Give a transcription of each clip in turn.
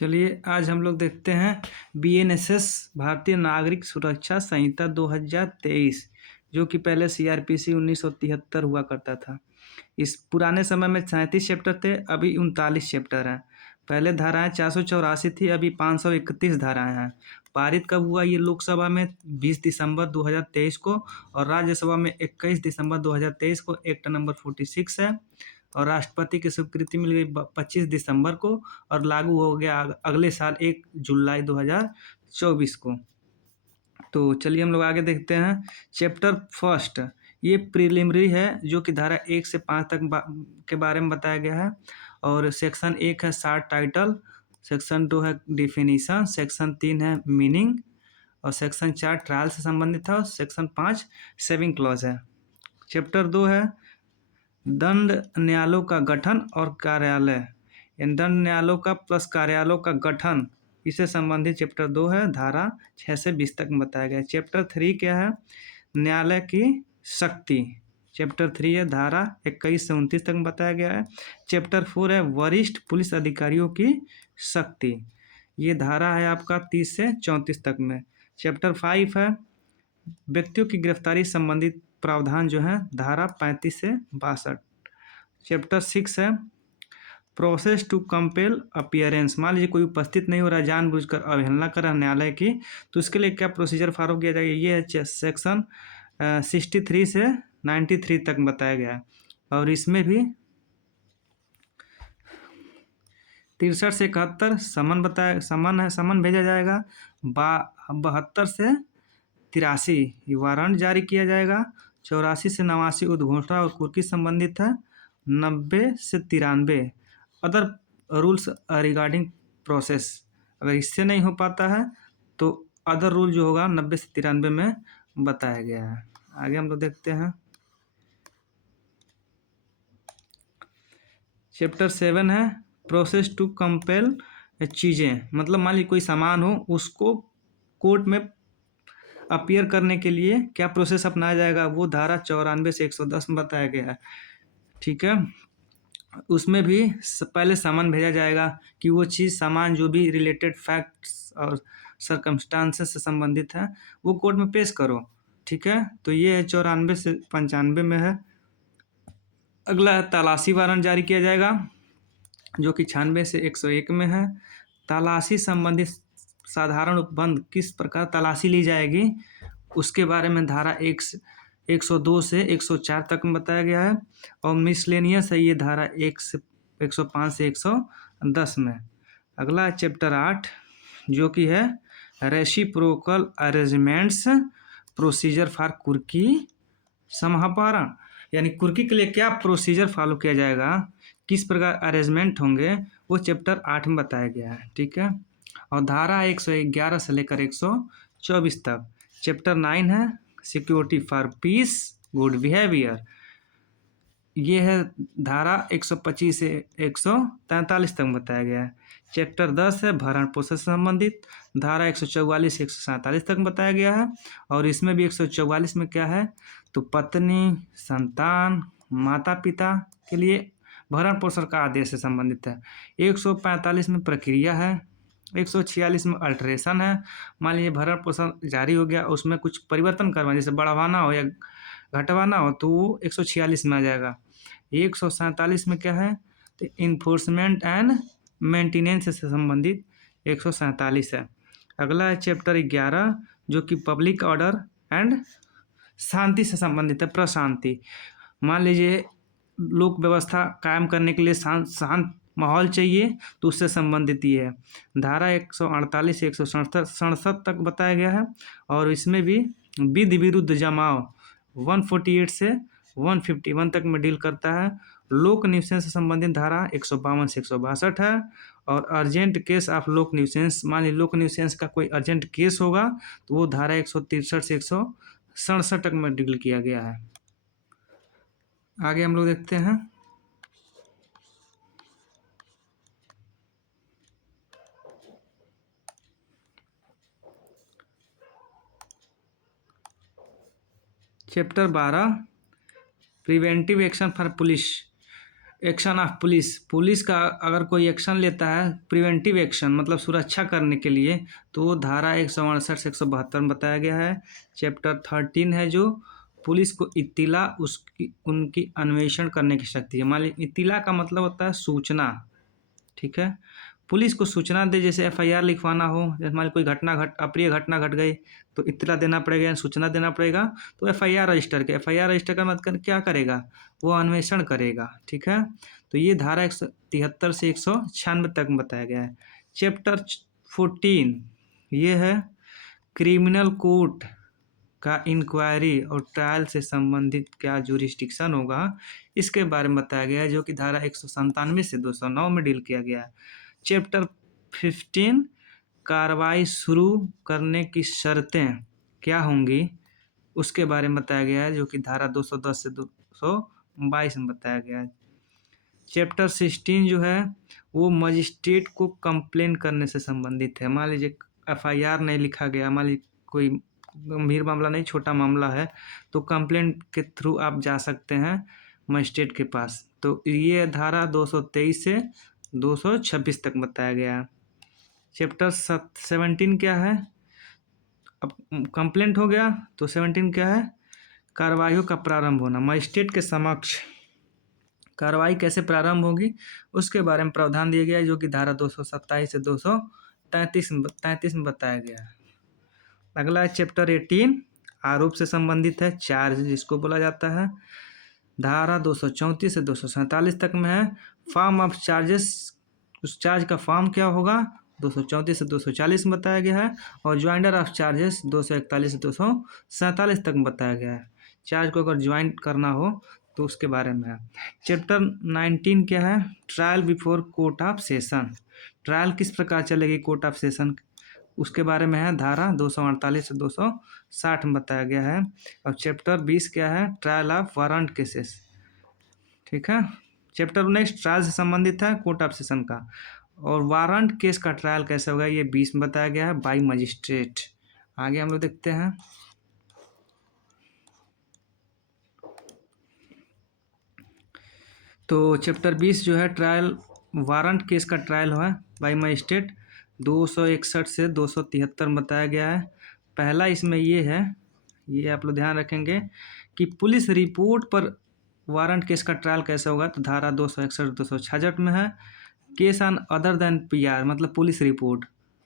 चलिए आज हम लोग देखते हैं बीएनएसएस भारतीय नागरिक सुरक्षा संहिता 2023 जो कि पहले सीआरपीसी 1973 हुआ करता था। इस पुराने समय में 37 चैप्टर थे, अभी 39 चैप्टर हैं। पहले धाराएं 484 थी, अभी 531 धाराएं हैं। पारित कब हुआ ये? लोकसभा में 20 दिसंबर 2023 को और राज्यसभा में 21 दिसंबर 2023 को एक्ट नंबर 46 है। और राष्ट्रपति की स्वीकृति मिल गई 25 दिसंबर को और लागू हो गया अगले साल 1 जुलाई 2024 को। तो चलिए हम लोग आगे देखते हैं। चैप्टर फर्स्ट ये प्रिलिमिनरी है जो कि धारा 1 से 5 तक के बारे में बताया गया है। और सेक्शन 1 है शार्ट टाइटल, सेक्शन 2 है डिफिनीशन, सेक्शन 3 है मीनिंग और सेक्शन 4 ट्रायल से संबंधित है और सेक्शन 5 सेविंग क्लॉज है। चैप्टर 2 है दंड न्यायालयों का गठन और कार्यालय। इन दंड न्यायालयों का प्लस कार्यालयों का गठन इससे संबंधित चैप्टर 2 है, धारा 6 से 20 तक बताया गया है। चैप्टर 3 क्या है? न्यायालय की शक्ति। चैप्टर 3 है, धारा 21 से 29 तक बताया गया है। चैप्टर 4 है वरिष्ठ पुलिस अधिकारियों की शक्ति, ये धारा है आपका 30 से 34 तक में। चैप्टर 5 है व्यक्तियों की गिरफ्तारी संबंधित प्रावधान जो है, धारा 35 से 62। चैप्टर 6 है प्रोसेस टू कंपेल अपीयरेंस। मान लीजिए कोई उपस्थित नहीं हो रहा, जानबूझकर अवहेलना कर रहा न्यायालय की, तो इसके लिए क्या प्रोसीजर फॉलो किया जाएगा? ये है सेक्शन 63 से 93 तक बताया गया है। और इसमें भी 63 से 71 समन बताया, समन है, समन भेजा जाएगा। 72 से 83 वारंट जारी किया जाएगा। 84 से 89 उद्घोषणा और कुर्की संबंधित है। 90 से 93 अदर रूल्स रिगार्डिंग प्रोसेस। अगर इससे नहीं हो पाता है तो अदर रूल जो होगा 90 से 93 में बताया गया है। आगे हम लोग देखते हैं। चैप्टर 7 है प्रोसेस टू कंपेल चीज़ें, मतलब मान लीजिए कोई सामान हो, उसको कोर्ट में अपीयर करने के लिए क्या प्रोसेस अपनाया जाएगा, वो धारा 94 से 110 में बताया गया है। ठीक है, उसमें भी पहले सामान भेजा जाएगा कि वो चीज़ सामान जो भी रिलेटेड फैक्ट्स और सरकमस्टांसेस से संबंधित है वो कोर्ट में पेश करो। ठीक है, तो ये है 94 से 95 में है। अगला है तलाशी वारंट जारी किया जाएगा जो कि 96 से 101 में है। तलाशी संबंधित साधारण उपबंध किस प्रकार तलाशी ली जाएगी उसके बारे में धारा 102 से 104 तक में बताया गया है। और मिसलेनियस है ये धारा 1 से 105 से 110 में। अगला है चैप्टर 8 जो कि है रेसिप्रोकल अरेंजमेंट्स प्रोसीजर फॉर कुर्की समाहरण, यानी कुर्की के लिए क्या प्रोसीजर फॉलो किया जाएगा, किस प्रकार अरेंजमेंट होंगे, वो चैप्टर 8 में बताया गया है। ठीक है, और धारा 111 से लेकर 124 तक। चैप्टर 9 है security for piece good behaviour, ये है धारा 125 से 143 तक बताया गया है। चैप्टर 10 है भरण पोषण से संबंधित, धारा 144 से 147 तक बताया गया है। और इसमें भी 144 में क्या है, तो पत्नी, संतान, माता पिता के लिए भरण पोषण का आदेश से संबंधित है। 145 में प्रक्रिया है। 146 में अल्ट्रेशन है, मान लीजिए भरण पोषण जारी हो गया, उसमें कुछ परिवर्तन करवाना, जैसे बढ़वाना हो या घटवाना हो, तो वो 146 में आ जाएगा। 147 में क्या है, तो इन्फोर्समेंट एंड मेंटेनेंस से संबंधित 147 है। अगला है चैप्टर 11 जो कि पब्लिक ऑर्डर एंड शांति से संबंधित है, प्रशांति। मान लीजिए लोक व्यवस्था कायम करने के लिए शांत माहौल चाहिए, तो उससे संबंधित ये है। धारा 148 से 167 तक बताया गया है। और इसमें भी विधि विरुद्ध जमाव 148 से 151 तक में डील करता है। लोक न्यूसेंस से संबंधित धारा 152 से 162 है। और अर्जेंट केस ऑफ लोक न्यूसेंस, मान लीजिए लोक न्यूसेंस का कोई अर्जेंट केस होगा तो वो धारा 163 से 167 तक में डील किया गया है। आगे हम लोग देखते हैं। Chapter 12 preventive action for police action of police, police का अगर कोई एक्शन लेता है प्रिवेंटिव एक्शन मतलब सुरक्षा करने के लिए, तो वो धारा 168 से 172 में बताया गया है। चैप्टर 13 है जो पुलिस को इत्तिला उसकी उनकी अन्वेषण करने की शक्ति है। मान लीजिए इत्तिला का मतलब होता है सूचना, ठीक है। पुलिस को सूचना दे, जैसे एफआईआर लिखवाना हो, जैसे मान लीजिए कोई अप्रिय घटना घट गई तो इत्तला देना पड़ेगा या सूचना देना पड़ेगा, तो एफआईआर रजिस्टर के एफआईआर रजिस्टर का मतलब क्या करेगा, वो अन्वेषण करेगा, ठीक है। तो ये धारा 173 से 196 तक में बताया गया है। चैप्टर 14 ये है क्रिमिनल कोर्ट का इंक्वायरी और ट्रायल से संबंधित क्या जुरिस्डिक्शन होगा, इसके बारे में बताया गया है, जो कि धारा 197 से 209 में डील किया गया है। चैप्टर 15 कार्रवाई शुरू करने की शर्तें क्या होंगी, उसके बारे में बताया गया है, जो कि धारा 210 से 222 में बताया गया है। चैप्टर 16 जो है वो मजिस्ट्रेट को कंप्लेन करने से संबंधित है। मान लीजिए एफआईआर नहीं लिखा गया, मान लीजिए कोई गंभीर मामला नहीं, छोटा मामला है, तो कंप्लेन के थ्रू आप जा सकते हैं मजिस्ट्रेट के पास। तो ये धारा 223 से 226 तक बताया गया है। चैप्टर 17 क्या है, अब कंप्लेंट हो गया तो 17 क्या है, कार्रवाइयों का प्रारंभ होना। मजिस्ट्रेट के समक्ष कार्रवाई कैसे प्रारंभ होगी उसके बारे में प्रावधान दिया गया है, जो कि धारा 227 से 233 में बताया गया है। अगला है चैप्टर 18 आरोप से संबंधित है, चार्ज जिसको बोला जाता है। धारा 234 से 247 तक में है। फॉर्म ऑफ चार्जेस, उस चार्ज का फॉर्म क्या होगा, 234 से 240 में बताया गया है। और ज्वाइंडर ऑफ चार्जेस 241 से 247 तक में बताया गया है। चार्ज को अगर ज्वाइंट करना हो तो उसके बारे में है। चैप्टर 19 क्या है, trial before court of session, trial किस प्रकार चलेगी कोर्ट ऑफ सेशन, उसके बारे में है। धारा 248 से 260 में बताया गया है। और चैप्टर 20 क्या है, ट्रायल ऑफ वारंट केसेस, ठीक है। चैप्टर 19 ट्रायल से संबंधित है कोर्ट ऑफ सेशन का। और वारंट केस का ट्रायल कैसे होगा ये 20 में बताया गया है, बाई मजिस्ट्रेट। आगे हम लोग देखते हैं। तो चैप्टर 20 जो है ट्रायल वारंट केस का ट्रायल हुआ बाई मजिस्ट्रेट, 261 से 273 बताया गया है। पहला इसमें ये है, ये आप लोग ध्यान रखेंगे कि पुलिस रिपोर्ट पर वारंट केस का ट्रायल कैसे होगा, तो धारा 261 266 में है। Case on other than PR मतलब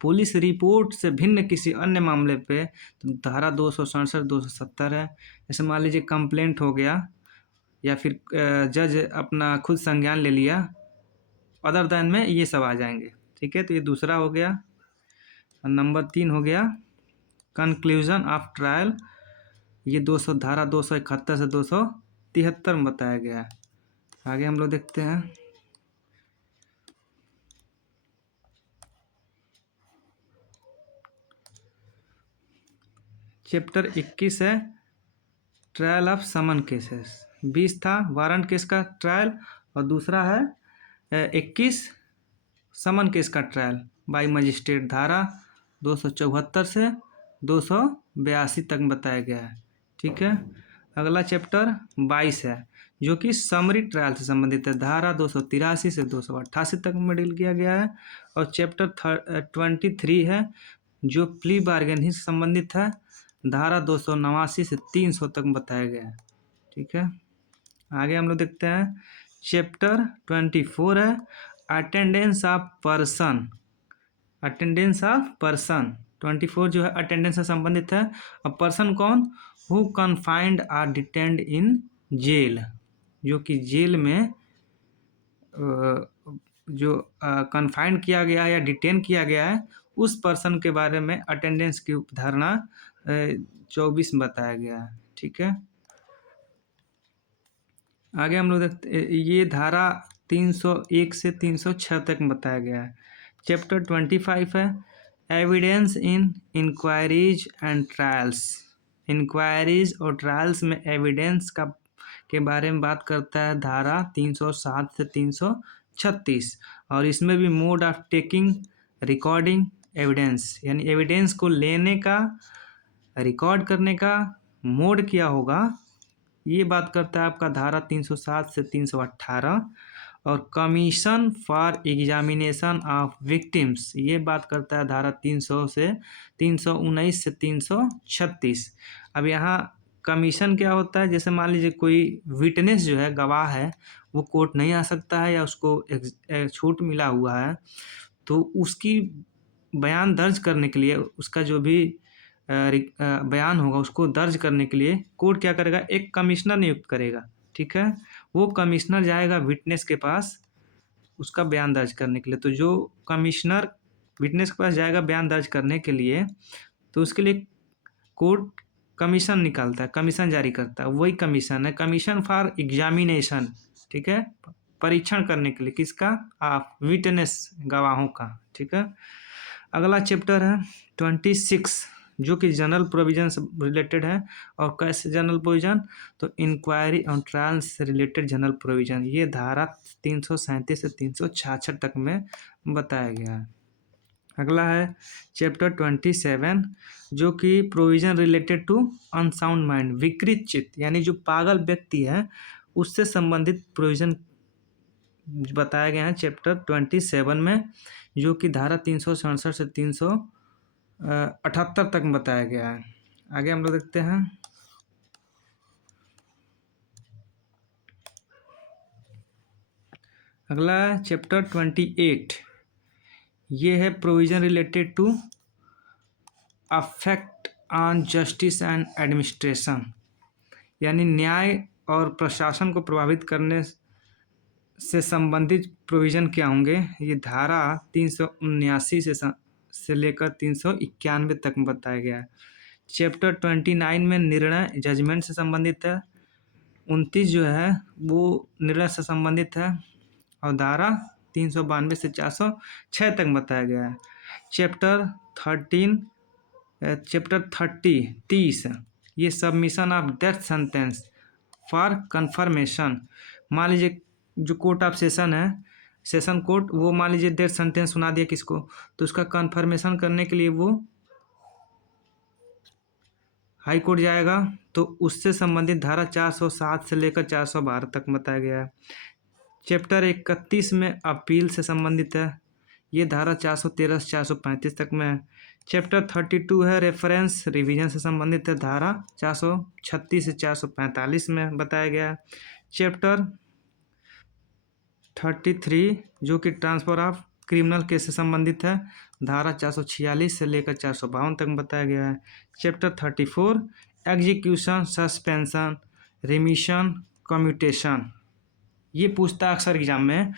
पुलिस रिपोर्ट से भिन्न किसी अन्य मामले पे तो धारा 267 270 है। जैसे मान लीजिए कंप्लेंट हो गया या फिर जज अपना खुद संज्ञान ले लिया, अदर देन में ये सब आ जाएंगे, ठीक है। तो ये दूसरा हो गया। नंबर 3 हो गया कंक्लूजन ऑफ ट्रायल, ये 200 धारा 271 से 273 में बताया गया है। आगे हम लोग देखते हैं। चैप्टर 21 है ट्रायल ऑफ समन केसेस, 20 था वारंट केस का ट्रायल और दूसरा है 21 समन केस का ट्रायल बाई मजिस्ट्रेट, धारा 274 से 282 तक बताया गया है, ठीक है। अगला चैप्टर 22 है जो कि समरी ट्रायल से संबंधित है, धारा 283 से 288 तक में डील किया गया है। और चैप्टर 23 है जो प्ली बार्गेनिंग से संबंधित है, धारा 289 से 300 तक बताया गया है, ठीक है। आगे हम लोग देखते हैं। चैप्टर 24 है अटेंडेंस ऑफ पर्सन, 24 जो है अटेंडेंस से संबंधित है। और पर्सन कौन, who confined are detained in jail, जो कि जेल में जो कन्फाइंड किया गया है या डिटेन किया गया है उस पर्सन के बारे में अटेंडेंस की धारणा 24 में बताया गया है, ठीक है। आगे हम लोग देखते, ये धारा 301 से 306 तक में बताया गया है। चैप्टर 25 है evidence in inquiries and trials, inquiries और ट्रायल्स में एविडेंस का के बारे में बात करता है, धारा 307 से 336। और इसमें भी mode of taking recording evidence, यानी एविडेंस को लेने का रिकॉर्ड करने का मोड क्या होगा, ये बात करता है आपका धारा 307 से 318। और commission for examination of victims ये बात करता है धारा 300 से 319 से 336। अब यहाँ कमीशन क्या होता है, जैसे मान लीजिए कोई विटनेस जो है, गवाह है, वो कोर्ट नहीं आ सकता है या उसको छूट मिला हुआ है, तो उसकी बयान दर्ज करने के लिए, उसका जो भी बयान होगा उसको दर्ज करने के लिए कोर्ट क्या करेगा, एक कमिश्नर नियुक्त करेगा। ठीक है, वो कमिश्नर जाएगा विटनेस के पास उसका बयान दर्ज करने के लिए। तो जो कमिश्नर विटनेस के पास जाएगा बयान दर्ज करने के लिए, तो उसके लिए कोर्ट कमीशन निकालता है, कमीशन जारी करता है। वही कमीशन है कमीशन फॉर एग्जामिनेशन। ठीक है, परीक्षण करने के लिए किसका, आप विटनेस गवाहों का। ठीक है, अगला चैप्टर है 26 जो कि जनरल प्रोविजन से रिलेटेड है। और कैसे जनरल प्रोविजन, तो इंक्वायरी ऑन ट्रायल से रिलेटेड जनरल प्रोविजन, ये धारा 337 से 366 तक में बताया गया है। अगला है चैप्टर 27 जो कि provision related to unsound mind, विकृत चित्त, यानी जो पागल व्यक्ति है उससे संबंधित प्रोविजन बताया गया है चैप्टर 27 में, जो कि धारा 367 से 378 तक में बताया गया है। आगे हम लोग देखते हैं। अगला चैप्टर 28, ये है provision related to affect on justice and administration, यानी न्याय और प्रशासन को प्रभावित करने से संबंधित प्रोविजन क्या होंगे। ये धारा 379 से लेकर 391 तक में बताया गया है। चैप्टर 29 में निर्णय जजमेंट से संबंधित है। 29 जो है वो निर्णय से संबंधित है और धारा 392 से 406 तक बताया गया है। चैप्टर 30 ये submission of death sentence for conformation. मान लीजिए जो कोर्ट ऑफ सेशन है, सेशन कोर्ट, वो मान लीजिए डेथ सेंटेंस सुना दिया किसको, तो उसका कन्फर्मेशन करने के लिए वो हाई कोर्ट जाएगा। तो उससे संबंधित धारा 407 से लेकर 412 तक बताया गया है। चैप्टर 31 में अपील से संबंधित है, ये धारा 413 से 435 तक में है। चैप्टर 32 है रेफरेंस रिवीजन से संबंधित है, धारा 436 से 445 में बताया गया है। चैप्टर 33 जो कि ट्रांसफर ऑफ क्रिमिनल केस से संबंधित है, धारा 446 से लेकर 452 तक बताया गया है। Chapter 34 execution, suspension, remission, commutation, ये पूछता है अक्सर एग्जाम में।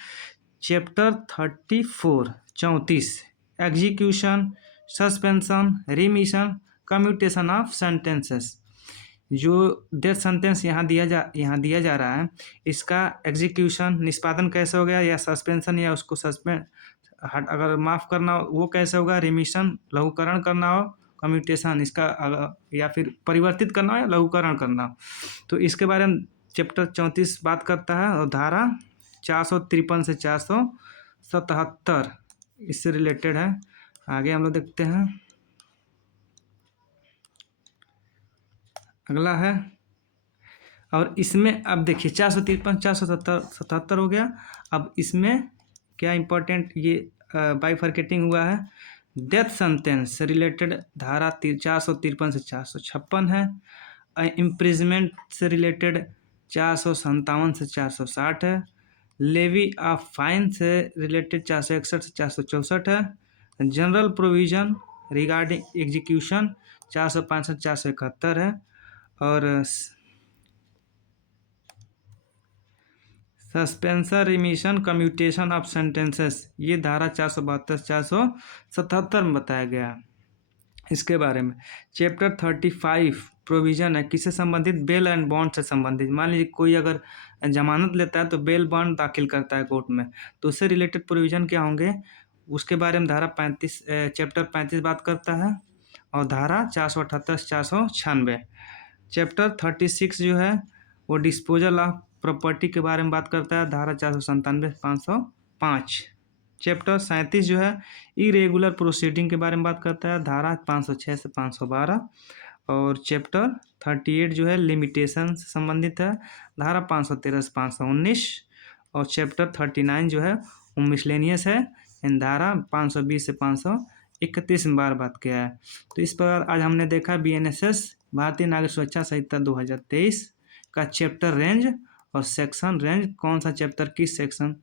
Chapter 34 execution, suspension, remission, commutation of sentences, जो डेथ सेंटेंस यहाँ दिया जा रहा है, इसका एग्जीक्यूशन निष्पादन कैसे हो गया, या सस्पेंशन या उसको सस्पेंड अगर माफ़ करना हो वो कैसे होगा, रिमिशन लघुकरण करना हो, कम्यूटेशन इसका या फिर परिवर्तित करना हो या लघुकरण करना हो, तो इसके बारे में चैप्टर 34 बात करता है। और धारा 453 से 477 इससे रिलेटेड है। आगे हम लोग देखते हैं। अगला है, और इसमें अब देखिए 453 477 हो गया। अब इसमें क्या इम्पोर्टेंट ये बाइफर्केटिंग हुआ है, डेथ सेंटेंस से रिलेटेड धारा 453 से 456 है। इम्प्रिजमेंट से रिलेटेड 457 से 460 है। लेवी ऑफ फाइन से रिलेटेड 461 से 464 है। जनरल प्रोविजन रिगार्डिंग एग्जीक्यूशन 465 से 471 है। और suspension, remission, commutation of sentences, ये धारा 472 477 में बताया गया है इसके बारे में। चैप्टर 35 प्रोविजन है किससे संबंधित, बेल एंड बॉन्ड से संबंधित। मान लीजिए कोई अगर जमानत लेता है तो बेल बॉन्ड दाखिल करता है कोर्ट में, तो उससे रिलेटेड प्रोविजन क्या होंगे, उसके बारे में धारा 35 चैप्टर 35 बात करता है। और धारा 478 से 496। चैप्टर 36 जो है वो डिस्पोजल ऑफ प्रॉपर्टी के बारे में बात करता है, धारा 497 505। चैप्टर 37 जो है इरेगुलर प्रोसीडिंग के बारे में बात करता है, धारा 506 से 512। और चैप्टर 38 जो है लिमिटेशन से संबंधित है, धारा 513 से 519। और चैप्टर 39 जो है वो मिसलेनियस है। इन धारा 520 से 531 में बार बात किया है। तो इस प्रकार आज हमने देखा BNSS भारतीय नागरिक सुरक्षा संहिता 2023 का चैप्टर रेंज और सेक्शन रेंज, कौन सा चैप्टर किस सेक्शन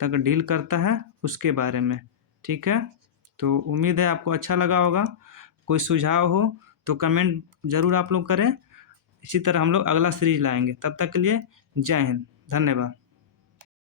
तक डील करता है उसके बारे में। ठीक है, तो उम्मीद है आपको अच्छा लगा होगा। कोई सुझाव हो तो कमेंट ज़रूर आप लोग करें। इसी तरह हम लोग अगला सीरीज लाएंगे। तब तक के लिए जय हिंद, धन्यवाद।